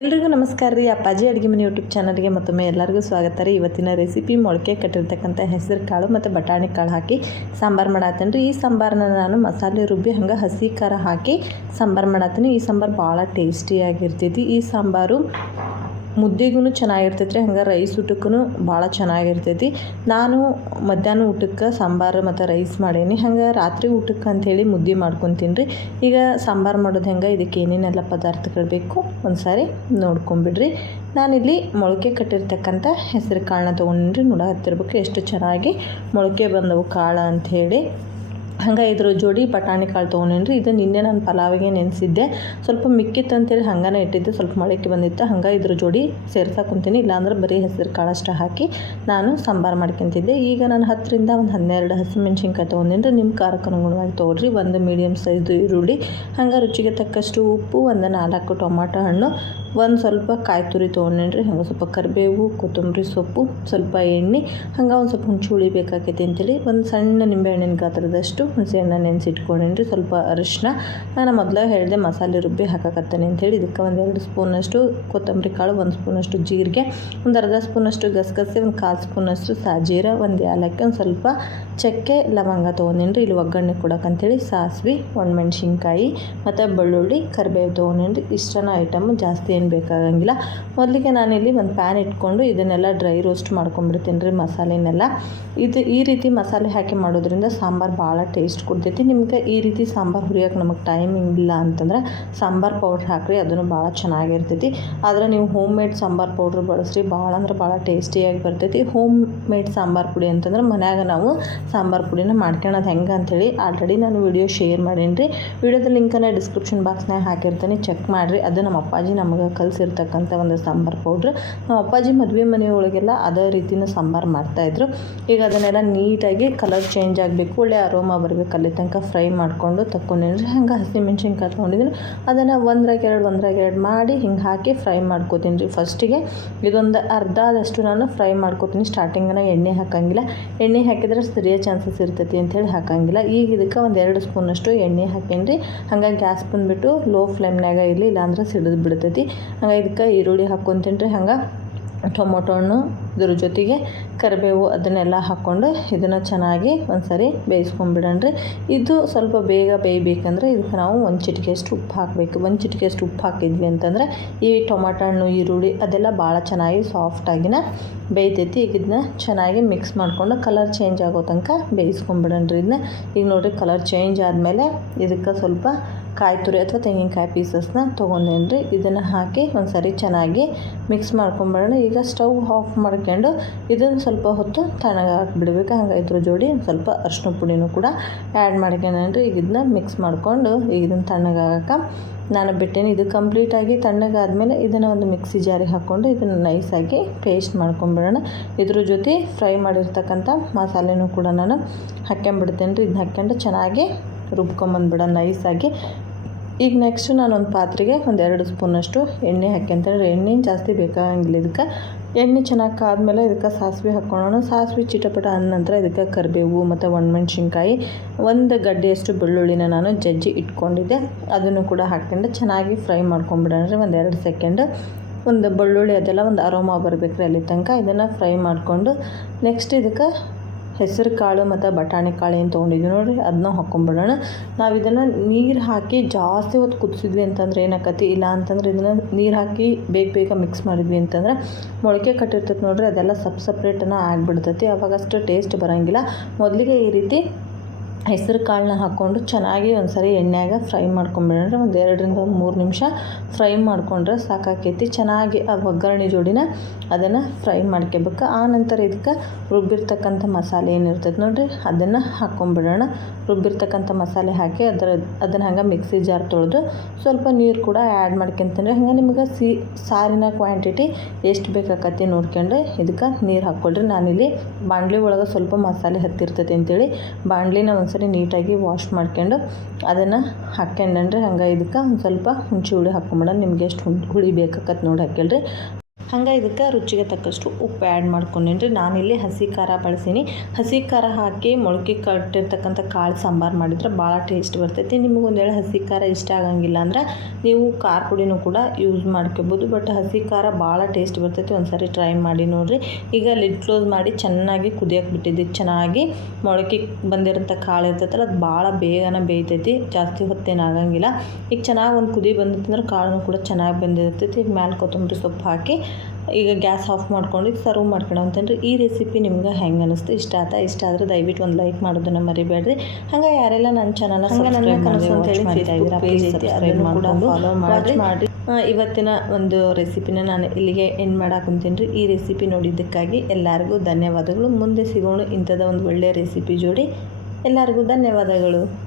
ಎಲ್ರಿಗೂ ನಮಸ್ಕಾರ ರೀ. ಅಪ್ಪಾಜಿ ಅಡುಗೆ ಮನೆ ಯೂಟ್ಯೂಬ್ ಚಾನಲ್ಗೆ ಮತ್ತೊಮ್ಮೆ ಎಲ್ಲರಿಗೂ ಸ್ವಾಗತ ರೀ. ಇವತ್ತಿನ ರೆಸಿಪಿ ಮೊಳಕೆ ಕಟ್ಟಿರ್ತಕ್ಕಂಥ ಹೆಸರು ಕಾಳು ಮತ್ತು ಬಟಾಣಿ ಕಾಳು ಹಾಕಿ ಸಾಂಬಾರು ಮಾಡತ್ತೇನೆ ರೀ. ಈ ಸಾಂಬಾರನ್ನ ನಾನು ಮಸಾಲೆ ರುಬ್ಬಿ ಹಂಗೆ ಹಸಿ ಖಾರ ಹಾಕಿ ಸಾಂಬಾರು ಮಾಡತ್ತೀನಿ. ಈ ಸಾಂಬಾರು ಭಾಳ ಟೇಸ್ಟಿಯಾಗಿರ್ತೈತಿ ಈ ಸಾಂಬಾರು ಮುದ್ದೆಗೂ ಚೆನ್ನಾಗಿರ್ತೈತೆ ರೀ ಹಂಗೆ ರೈಸ್ ಊಟಕ್ಕೂ ಭಾಳ ಚೆನ್ನಾಗಿರ್ತೈತಿ. ನಾನು ಮಧ್ಯಾಹ್ನ ಊಟಕ್ಕೆ ಸಾಂಬಾರು ಮತ್ತು ರೈಸ್ ಮಾಡೀನಿ. ಹಂಗೆ ರಾತ್ರಿ ಊಟಕ್ಕೆ ಅಂಥೇಳಿ ಮುದ್ದೆ ಮಾಡ್ಕೊತೀನಿ ರೀ. ಈಗ ಸಾಂಬಾರು ಮಾಡೋದು ಹೆಂಗೆ? ಇದಕ್ಕೆ ಏನೇನೆಲ್ಲ ಪದಾರ್ಥಗಳು ಬೇಕು? ಒಂದು ಸಾರಿ ನೋಡ್ಕೊಂಬಿಡ್ರಿ. ನಾನಿಲ್ಲಿ ಮೊಳಕೆ ಕಟ್ಟಿರ್ತಕ್ಕಂಥ ಹೆಸರು ಕಾಳನ್ನ ತೊಗೊಂಡ್ರಿ ನೋಡ ಹತ್ತಿರ್ಬೇಕು. ಎಷ್ಟು ಚೆನ್ನಾಗಿ ಮೊಳಕೆ ಬಂದವು ಕಾಳು ಅಂಥೇಳಿ. ಹಂಗೆ ಇದ್ರ ಜೋಡಿ ಬಟಾಣಿ ಕಾಳು ತೊಗೊಂಡೇನಿ ಇದು ನಿನ್ನೆ ನಾನು ಪಲಾವಿಗೆ ನೆನೆಸಿದ್ದೆ. ಸ್ವಲ್ಪ ಮಿಕ್ಕಿತ್ತು ಅಂತೇಳಿ ಹಂಗನೇ ಇಟ್ಟಿದ್ದೆ. ಸ್ವಲ್ಪ ಮೊಳಕೆ ಬಂದಿತ್ತು. ಹಂಗೆ ಇದ್ರ ಜೋಡಿ ಸೇರ್ಸಾಕೊಂತೀನಿ ಕುಂತೀನಿ. ಇಲ್ಲಾಂದ್ರೆ ಬರೀ ಹೆಸರು ಅಷ್ಟು ಹಾಕಿ ನಾನು ಸಾಂಬಾರು ಮಾಡ್ಕೊತಿದ್ದೆ. ಈಗ ನಾನು ಹತ್ತರಿಂದ ಒಂದು ಹನ್ನೆರಡು ಹಸಿಮೆಣ್ಸಿನ್ಕಾಯಿ ತೊಗೊಂಡೇನಿ ನಿಮ್ಮ ಖಾರಕ್ಕೆ ಅನುಗುಣವಾಗಿ ತೊಗೊಳ್ರಿ. ಒಂದು ಮೀಡಿಯಮ್ ಸೈಜ್ ಈರುಳ್ಳಿ. ಹಂಗೆ ರುಚಿಗೆ ತಕ್ಕಷ್ಟು ಉಪ್ಪು, ಒಂದು ನಾಲ್ಕು ಟೊಮಾಟೊ ಹಣ್ಣು ಒಂದು ಸ್ವಲ್ಪ ಕಾಯಿ ತುರಿ ತೊಗೊಂಡೇನ್ರಿ, ಹಂಗೆ ಸ್ವಲ್ಪ ಕರಿಬೇವು, ಕೊತ್ತಂಬರಿ ಸೊಪ್ಪು, ಸ್ವಲ್ಪ ಎಣ್ಣೆ, ಹಂಗೆ ಒಂದು ಸ್ವಲ್ಪ ಹುಣಸೆ ಹುಳಿ ಬೇಕಾಕೈತಿ ಅಂತೇಳಿ ಒಂದು ಸಣ್ಣ ನಿಂಬೆಹಣ್ಣಿನ ಗಾತ್ರದಷ್ಟು ಹುಣಸೆಹಣ್ಣ ನೆನೆಸಿಟ್ಕೊಂಡೇನ್ರಿ, ಸ್ವಲ್ಪ ಅರಿಶಿನ ನಾನು ಮೊದಲೇ ಹೇಳಿದೆ ಮಸಾಲೆ ರುಬ್ಬಿ ಹಾಕಕತ್ತೇನೆ ಅಂತೇಳಿ, ಇದಕ್ಕೆ ಒಂದು ಎರಡು ಸ್ಪೂನಷ್ಟು ಕೊತ್ತಂಬರಿ ಕಾಳು, ಒಂದು ಸ್ಪೂನಷ್ಟು ಜೀರಿಗೆ, ಒಂದು ಅರ್ಧ ಸ್ಪೂನಷ್ಟು ಗಸಗಸೆ, ಒಂದು ಕಾಲು ಸ್ಪೂನಷ್ಟು ಸಾಜೀರ, ಒಂದು ಏಲಕ್ಕಿ ಒಂದು ಸ್ವಲ್ಪ ಚಕ್ಕೆ, ಲವಂಗ ತೊಗೊಂಡೇನ್ರಿ ಇಲ್ಲಿ ಒಗ್ಗರಣೆ ಕೊಡೋಕ್ಕಂಥೇಳಿ ಸಾಸಿವೆ, ಒಣಮೆಣ್ಸಿನ್ಕಾಯಿ, ಮತ್ತು ಬೆಳ್ಳುಳ್ಳಿ, ಕರಿಬೇವು ತೊಗೊಂಡೇನ್ರಿ, ಇಷ್ಟನ ಐಟಮ್ ಜಾಸ್ತಿ ಏನು ಬೇಕಾಗಂಗಿಲ್ಲ. ಮೊದಲಿಗೆ ನಾನಿಲ್ಲಿ ಒಂದು ಪ್ಯಾನ್ ಇಟ್ಕೊಂಡು ಇದನ್ನೆಲ್ಲ ಡ್ರೈ ರೋಸ್ಟ್ ಮಾಡ್ಕೊಂಬಿಡ್ತೀನಿ ರೀ ಮಸಾಲೆನೆಲ್ಲ. ಇದು ಈ ರೀತಿ ಮಸಾಲೆ ಹಾಕಿ ಮಾಡೋದ್ರಿಂದ ಸಾಂಬಾರು ಭಾಳ ಟೇಸ್ಟ್ ಕೊಡ್ತೈತಿ. ನಿಮ್ಗೆ ಈ ರೀತಿ ಸಾಂಬಾರು ಹುರಿಯೋಕೆ ನಮಗೆ ಟೈಮಿಂಗ್ ಇಲ್ಲ ಅಂತಂದ್ರೆ ಸಾಂಬಾರು ಪೌಡ್ರ್ ಹಾಕ್ರಿ, ಅದನ್ನು ಭಾಳ ಚೆನ್ನಾಗಿರ್ತೈತಿ. ಆದರೆ ನೀವು ಹೋಮ್ ಮೇಡ್ ಸಾಂಬಾರು ಪೌಡ್ರ್ ಬಳಸ್ರಿ, ಭಾಳ ಅಂದ್ರೆ ಭಾಳ ಟೇಸ್ಟಿಯಾಗಿ ಬರ್ತೈತಿ. ಹೋಮ್ ಮೇಡ್ ಸಾಂಬಾರು ಪುಡಿ ಅಂತಂದ್ರೆ ಮನ್ಯಾಗ ನಾವು ಸಾಂಬಾರು ಪುಡಿನ ಮಾಡ್ಕೊಳೋದು ಹೆಂಗೆ ಅಂಥೇಳಿ ಆಲ್ರೆಡಿ ನಾನು ವಿಡಿಯೋ ಶೇರ್ ಮಾಡೀನಿ ರೀ ವಿಡಿಯೋದ ಲಿಂಕನ್ನು ಡಿಸ್ಕ್ರಿಪ್ಷನ್ ಬಾಕ್ಸ್ನಾಗ ಹಾಕಿರ್ತೀನಿ. ಚೆಕ್ ಮಾಡಿರಿ. ಅದು ನಮ್ಮ ಅಪ್ಪಾಜಿ ನಮಗೆ ಕಲಿಸಿರ್ತಕ್ಕಂಥ ಒಂದು ಸಾಂಬಾರು ಪೌಡ್ರ್. ನಮ್ಮ ಅಪ್ಪಾಜಿ ಮದುವೆ ಮನೆಯೊಳಗೆಲ್ಲ ಅದೇ ರೀತಿನ ಸಾಂಬಾರು ಮಾಡ್ತಾಯಿದ್ರು. ಈಗ ಅದನ್ನೆಲ್ಲ ನೀಟಾಗಿ ಕಲರ್ ಚೇಂಜ್ ಆಗಬೇಕು, ಒಳ್ಳೆ ಅರೋಮ ಬರಬೇಕು. ಅಲ್ಲಿ ತನಕ ಫ್ರೈ ಮಾಡಿಕೊಂಡು ತಕ್ಕೊಂಡೇನಿ ಹಂಗೆ ಹಸಿಮೆಣ್ಸಿನ್ಕಾಯಿ ತೊಗೊಂಡಿದ್ದೀನಿ ಅದನ್ನು ಒಂದ್ರಾಗ ಎರಡು ಒಂದ್ರಾಗ ಎರಡು ಮಾಡಿ ಹಿಂಗೆ ಹಾಕಿ ಫ್ರೈ ಮಾಡ್ಕೋತೀನಿ ರೀ. ಫಸ್ಟಿಗೆ ಇದೊಂದು ಅರ್ಧ ಆದಷ್ಟು ನಾನು ಫ್ರೈ ಮಾಡ್ಕೋತೀನಿ. ಸ್ಟಾರ್ಟಿಂಗನ ಎಣ್ಣೆ ಹಾಕಂಗಿಲ್ಲ. ಎಣ್ಣೆ ಹಾಕಿದ್ರೆ ಸರಿಯ ಚಾನ್ಸಸ್ ಇರ್ತೈತಿ ಅಂಥೇಳಿ ಹಾಕಂಗಿಲ್ಲ. ಈಗ ಇದಕ್ಕೆ ಒಂದು ಎರಡು ಸ್ಪೂನಷ್ಟು ಎಣ್ಣೆ ಹಾಕೇನಿ ರೀ ಹಂಗಾಗಿ ಗ್ಯಾಸ್ ಬಂದುಬಿಟ್ಟು ಲೋ ಫ್ಲೇಮ್ನಾಗ ಇರಲಿ, ಇಲ್ಲಾಂದ್ರೆ ಸಿಡಿದು ಬಿಡ್ತೈತಿ. ಹಂಗೆ ಇದಕ್ಕೆ ಈರುಳ್ಳಿ ಹಾಕ್ಕೊತೀನಿ ರೀ. ಹಂಗೆ ಟೊಮೊಟೊ ಹಣ್ಣು, ಇದ್ರ ಜೊತೆಗೆ ಕರಿಬೇವು ಅದನ್ನೆಲ್ಲ ಹಾಕ್ಕೊಂಡು ಇದನ್ನು ಚೆನ್ನಾಗಿ ಒಂದು ಸರಿ ಬೇಯಿಸ್ಕೊಂಬಿಡೋಣ ಇದು ಸ್ವಲ್ಪ ಬೇಗ ಬೇಯಬೇಕಂದ್ರೆ ಇದಕ್ಕೆ ನಾವು ಒಂದು ಚಿಟಿಕೆಯಷ್ಟು ಉಪ್ಪು ಹಾಕಬೇಕು. ಒಂದು ಚಿಟಿಕೆಯಷ್ಟು ಉಪ್ಪು ಹಾಕಿದ್ವಿ ಅಂತಂದರೆ ಈ ಟೊಮಾಟೊ ಹಣ್ಣು, ಈರುಳ್ಳಿ ಅದೆಲ್ಲ ಭಾಳ ಚೆನ್ನಾಗಿ ಸಾಫ್ಟಾಗಿನ ಬೇಯ್ತೈತಿ. ಈಗ ಇದನ್ನ ಚೆನ್ನಾಗಿ ಮಿಕ್ಸ್ ಮಾಡಿಕೊಂಡು ಕಲರ್ ಚೇಂಜ್ ಆಗೋ ತನಕ ಬೇಯಿಸ್ಕೊಂಬಿಡೋಣ ಇದನ್ನ ಈಗ ನೋಡಿರಿ ಕಲರ್ ಚೇಂಜ್ ಆದಮೇಲೆ ಇದಕ್ಕೆ ಸ್ವಲ್ಪ ಕಾಯಿ ತುರಿ ಅಥವಾ ತೆಂಗಿನಕಾಯಿ ಪೀಸಸ್ನ ತೊಗೊಂಡೇನಿ ರೀ ಇದನ್ನು ಹಾಕಿ ಒಂದು ಸರಿ ಚೆನ್ನಾಗಿ ಮಿಕ್ಸ್ ಮಾಡ್ಕೊಂಬಿಡೋಣ ಈಗ ಸ್ಟವ್ ಆಫ್ ಮಾಡ್ಕೊಂಡು ಇದನ್ನು ಸ್ವಲ್ಪ ಹೊತ್ತು ತಣ್ಣಗೆ ಬಿಡಬೇಕು ಹಂಗೆ ಇದ್ರ ಜೋಡಿ ಒಂದು ಸ್ವಲ್ಪ ಅರ್ಶಿನ ಪುಡಿನೂ ಕೂಡ ಆ್ಯಡ್ ಮಾಡ್ಕೊಂಡೇನಿ ಈಗ ಇದನ್ನ ಮಿಕ್ಸ್ ಮಾಡಿಕೊಂಡು ಈಗ ಇದನ್ನು ತಣ್ಣಗಾಗಕ್ಕೆ ನಾನು ಬಿಟ್ಟೇನೆ. ಇದು ಕಂಪ್ಲೀಟಾಗಿ ತಣ್ಣಗಾದಮೇಲೆ ಇದನ್ನು ಒಂದು ಮಿಕ್ಸಿ ಜಾರಿಗೆ ಹಾಕ್ಕೊಂಡು ಇದನ್ನು ನೈಸಾಗಿ ಪೇಸ್ಟ್ ಮಾಡ್ಕೊಂಬಿಡೋಣ ಇದ್ರ ಜೊತೆ ಫ್ರೈ ಮಾಡಿರ್ತಕ್ಕಂಥ ಮಸಾಲೆನೂ ಕೂಡ ನಾನು ಹಾಕ್ಕೊಂಬಿಡ್ತೇನೆ ರೀ ಇದನ್ನ ಹಾಕ್ಕೊಂಡು ಚೆನ್ನಾಗಿ ರುಬ್ಕೊಂಬಂದ್ಬಿಡೋಣ. ನೈಸಾಗಿ ಈಗ ನೆಕ್ಸ್ಟ್ ನಾನೊಂದು ಪಾತ್ರೆಗೆ ಒಂದು ಎರಡು ಸ್ಪೂನಷ್ಟು ಎಣ್ಣೆ ಹಾಕ್ಯಂತೇಳಿ ಎಣ್ಣೆ ಜಾಸ್ತಿ ಬೇಕಾಗಂಗಿಲ್ಲ ಇದಕ್ಕೆ. ಎಣ್ಣೆ ಚೆನ್ನಾಗಿ ಕಾದ್ಮೇಲೆ ಇದಕ್ಕೆ ಸಾಸಿವೆ ಹಾಕ್ಕೊಳ್ಳೋಣ ಸಾಸಿವೆ ಚಿಟಪಟ ಅಂದ ನಂತರ ಇದಕ್ಕೆ ಕರಿಬೇವು ಮತ್ತು ಒಣಮೆಣ್ಸಿನ್ಕಾಯಿ, ಒಂದು ಗಡ್ಡೆಯಷ್ಟು ಬೆಳ್ಳುಳ್ಳಿನ ನಾನು ಜಜ್ಜಿ ಇಟ್ಕೊಂಡಿದ್ದೆ. ಅದನ್ನು ಕೂಡ ಹಾಕ್ಕೊಂಡು ಚೆನ್ನಾಗಿ ಫ್ರೈ ಮಾಡ್ಕೊಂಬಿಡೋಣ ಒಂದು ಎರಡು ಸೆಕೆಂಡ್ ಒಂದು ಬೆಳ್ಳುಳ್ಳಿ ಅದೆಲ್ಲ ಒಂದು ಅರೋಮಾ ಬರಬೇಕು ಅಲ್ಲಿ ತನಕ. ಇದನ್ನು ಫ್ರೈ ಮಾಡಿಕೊಂಡು ನೆಕ್ಸ್ಟ್ ಇದಕ್ಕೆ ಹೆಸರು ಕಾಳು ಮತ್ತು ಬಟಾಣಿ ಕಾಳು ಏನು ತೊಗೊಂಡಿದ್ವಿ ನೋಡಿರಿ ಅದನ್ನ ಹಾಕ್ಕೊಂಬಿಡೋಣ ನಾವು ಇದನ್ನು ನೀರು ಹಾಕಿ ಜಾಸ್ತಿ ಹೊತ್ತು ಕುದಿಸಿದ್ವಿ ಅಂತಂದ್ರೆ ಏನಾಕತಿ? ಇಲ್ಲ ಅಂತಂದ್ರೆ ಇದನ್ನು ನೀರು ಹಾಕಿ ಬೇಗ ಬೇಗ ಮಿಕ್ಸ್ ಮಾಡಿದ್ವಿ ಅಂತಂದ್ರೆ ಮೊಳಕೆ ಕಟ್ಟಿರ್ತೈತೆ ನೋಡಿರಿ, ಅದೆಲ್ಲ ಸಪ್ ಸಪ್ರೇಟನ್ನು ಆಗಿಬಿಡ್ತೈತಿ. ಅವಾಗಷ್ಟು ಟೇಸ್ಟ್ ಬರೋಂಗಿಲ್ಲ. ಮೊದಲಿಗೆ ಈ ರೀತಿ ಹೆಸರು ಕಾಳನ್ನ ಹಾಕ್ಕೊಂಡು ಚೆನ್ನಾಗಿ ಒಂದು ಸರಿ ಎಣ್ಣೆಯಾಗ ಫ್ರೈ ಮಾಡ್ಕೊಂಬಿಡೋಣ. ಒಂದು ಎರಡರಿಂದ ಒಂದು ಮೂರು ನಿಮಿಷ ಫ್ರೈ ಮಾಡಿಕೊಂಡ್ರೆ ಸಾಕಾಕೈತಿ. ಚೆನ್ನಾಗಿ ಆ ಒಗ್ಗರಣೆ ಜೋಡಿನ ಅದನ್ನು ಫ್ರೈ ಮಾಡ್ಕೋಬೇಕು. ಆ ನಂತರ ಇದಕ್ಕೆ ರುಬ್ಬಿರ್ತಕ್ಕಂಥ ಮಸಾಲೆ ಏನಿರ್ತೈತೆ ನೋಡಿರಿ, ಅದನ್ನು ಹಾಕ್ಕೊಂಬಿಡೋಣ. ರುಬ್ಬಿರ್ತಕ್ಕಂಥ ಮಸಾಲೆ ಹಾಕಿ ಅದರ ಅದನ್ನು ಹಂಗೆ ಮಿಕ್ಸಿ ಜಾರ್ ತೊಳೆದು ಸ್ವಲ್ಪ ನೀರು ಕೂಡ ಆ್ಯಡ್ ಮಾಡ್ಕೊಂತಂದ್ರೆ ಹಂಗೆ ನಿಮ್ಗೆ ಸಿ ಸಾರಿನ ಕ್ವಾಂಟಿಟಿ ಎಷ್ಟು ಬೇಕಾಕತಿ ನೋಡ್ಕೊಂಡು ಇದಕ್ಕೆ ನೀರು ಹಾಕ್ಕೊಳ್ರಿ. ನಾನಿಲ್ಲಿ ಬಾಂಡ್ಲಿ ಒಳಗೆ ಸ್ವಲ್ಪ ಮಸಾಲೆ ಹತ್ತಿರ್ತೈತೆ ಅಂತೇಳಿ ಬಾಣಲಿನ ಒಂದು ಸರಿ ನೀಟಾಗಿ ವಾಶ್ ಮಾಡ್ಕೊಂಡು ಅದನ್ನು ಹಾಕ್ಕೊಂಡ್ರೆ ಹಂಗೆ ಇದಕ್ಕೆ ಒಂದು ಸ್ವಲ್ಪ ಹುಣಸೆ ಹುಳಿ ಹಾಕ್ಕೊಂಬಿಡೋಣ. ನಿಮ್ಗೆ ಎಷ್ಟು ಹುಳಿ ಬೇಕಾಕತ್ತೆ ನೋಡಿ ಹಾಕ್ಕೊಳ್ರಿ. ಹಂಗೆ ಇದಕ್ಕೆ ರುಚಿಗೆ ತಕ್ಕಷ್ಟು ಉಪ್ಪು ಆ್ಯಡ್ ಮಾಡ್ಕೊಂಡೇನಿ ನಾನಿಲ್ಲಿ ಹಸಿ ಖಾರ ಬಳಸೀನಿ. ಹಸಿ ಖಾರ ಹಾಕಿ ಮೊಳಕೆ ಕಟ್ಟಿರ್ತಕ್ಕಂಥ ಕಾಳು ಸಾಂಬಾರು ಮಾಡಿದ್ರೆ ಭಾಳ ಟೇಸ್ಟ್ ಬರ್ತೈತಿ. ನಿಮಗೆ ವೇಳೆ ಹಸಿ ಖಾರ ಇಷ್ಟ ಆಗಂಗಿಲ್ಲ ಅಂದ್ರೆ ನೀವು ಖಾರ ಪುಡಿನೂ ಕೂಡ ಯೂಸ್ ಮಾಡ್ಕೋಬೋದು. ಬಟ್ ಹಸಿ ಖಾರ ಭಾಳ ಟೇಸ್ಟ್ ಬರ್ತೈತಿ. ಒಂದು ಸಾರಿ ಟ್ರೈ ಮಾಡಿ ನೋಡಿರಿ. ಈಗ ಲಿಡ್ ಕ್ಲೋಸ್ ಮಾಡಿ ಚೆನ್ನಾಗಿ ಕುದಿಯೋಕೆ ಬಿಟ್ಟಿದ್ದೆ. ಚೆನ್ನಾಗಿ ಮೊಳಕೆ ಬಂದಿರೋಂಥ ಕಾಳು ಇರ್ತೈತಲ್ಲ, ಅದು ಭಾಳ ಬೇಗನೆ ಬೇಯ್ತೈತಿ. ಜಾಸ್ತಿ ಹೊತ್ತೇನು ಆಗಂಗಿಲ್ಲ. ಈಗ ಚೆನ್ನಾಗಿ ಒಂದು ಕುದಿ ಬಂದಿತ್ತಂದ್ರೆ ಕಾಳನ್ನು ಕೂಡ ಚೆನ್ನಾಗಿ ಬಂದಿರ್ತೈತಿ. ಈಗ ಮ್ಯಾಲೆ ಕೊತ್ತಂಬರಿ ಸೊಪ್ಪು ಹಾಕಿ ಈಗ ಗ್ಯಾಸ್ ಆಫ್ ಮಾಡ್ಕೊಂಡು ಸರ್ವ್ ಮಾಡ್ಕೊಂಡು ಅಂತಂದ್ರೆ ಈ ರೆಸಿಪಿ ನಿಮ್ಗೆ ಹೆಂಗೆ ಅನಿಸ್ತು? ಇಷ್ಟ ಆತ ಇಷ್ಟ ಆದರೆ ದಯವಿಟ್ಟು ಒಂದು ಲೈಕ್ ಮಾಡೋದನ್ನು ಮರಿಬೇಡ್ರಿ. ಹಂಗೆ ಯಾರೆಲ್ಲ ನನ್ನ ಚಾನಲ್ ಹಂಗೆ ನನ್ನ ಕನಸು ಅಂತ ಹೇಳಿ watch ಮಾಡ್ತಾ Facebook ಇದ್ದೀರಾ, page please ಐತಿ, ಅದನ್ನು ಕೂಡ ಮಾಡ್ಕೊಂಡು follow ಮಾಡಿ. ಇವತ್ತಿನ ಒಂದು ರೆಸಿಪಿನ ನಾನು ಇಲ್ಲಿಗೆ ಎಂಡ್ ಮಾಡಾಕೊಂತೀನಿ ರೀ. ಈ ರೆಸಿಪಿ ನೋಡಿದ್ದಕ್ಕಾಗಿ ಎಲ್ಲರಿಗೂ ಧನ್ಯವಾದಗಳು. ಮುಂದೆ ಸಿಗೋಣ ಇಂಥದ ಒಂದು ಒಳ್ಳೆಯ ರೆಸಿಪಿ ಜೋಡಿ. ಎಲ್ಲರಿಗೂ ಧನ್ಯವಾದಗಳು.